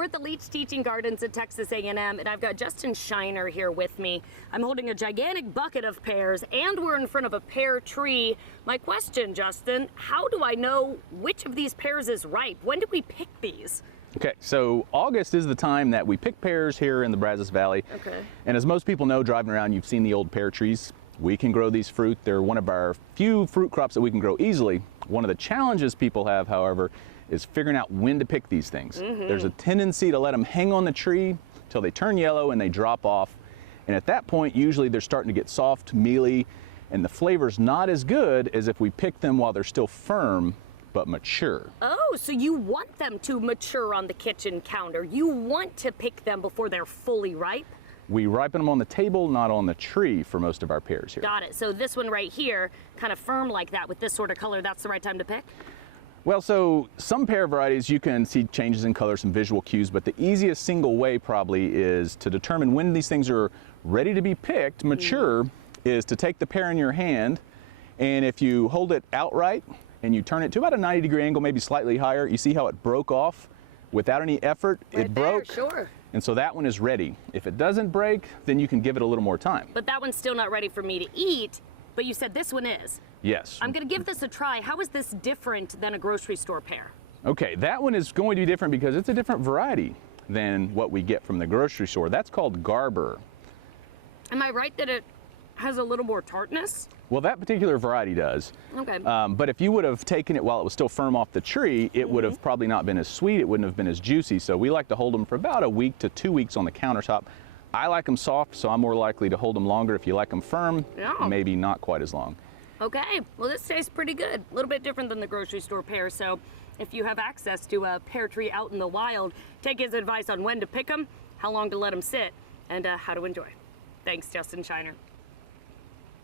We're at the Leach Teaching Gardens at Texas A&M, and I've got Justin Scheiner here with me. I'm holding a gigantic bucket of pears, and we're in front of a pear tree. My question, Justin, how do I know which of these pears is ripe? When do we pick these? Okay, so August is the time that we pick pears here in the Brazos Valley. Okay. And as most people know, driving around, you've seen the old pear trees. We can grow these fruit. They're one of our few fruit crops that we can grow easily. One of the challenges people have, however, is figuring out when to pick these things. There's a tendency to let them hang on the tree till they turn yellow and they drop off. And at that point, usually they're starting to get soft, mealy, and the flavor's not as good as if we pick them while they're still firm but mature. Oh, so you want them to mature on the kitchen counter. You want to pick them before they're fully ripe? We ripen them on the table, not on the tree for most of our pears here. Got it. So this one right here, kind of firm like that with this sort of color, that's the right time to pick? Well, so some pear varieties you can see changes in color, some visual cues, but the easiest single way probably is to determine when these things are ready to be picked, mature, is to take the pear in your hand, and if you hold it outright and you turn it to about a 90-degree angle, maybe slightly higher, you see how it broke off without any effort? Right it broke. there, sure. And so that one is ready. If it doesn't break, then you can give it a little more time. But that one's still not ready for me to eat, but you said this one is. Yes. I'm gonna give this a try. How is this different than a grocery store pear? Okay, that one is going to be different because it's a different variety than what we get from the grocery store. That's called Garber. Am I right that it has a little more tartness? Well, that particular variety does. Okay. But if you would have taken it while it was still firm off the tree, it would have probably not been as sweet. It wouldn't have been as juicy. So we like to hold them for about a week to 2 weeks on the countertop. I like them soft, so I'm more likely to hold them longer. If you like them firm, maybe not quite as long. Okay, well this tastes pretty good. A little bit different than the grocery store pear, so if you have access to a pear tree out in the wild, take his advice on when to pick them, how long to let them sit, and how to enjoy. Thanks, Justin Scheiner.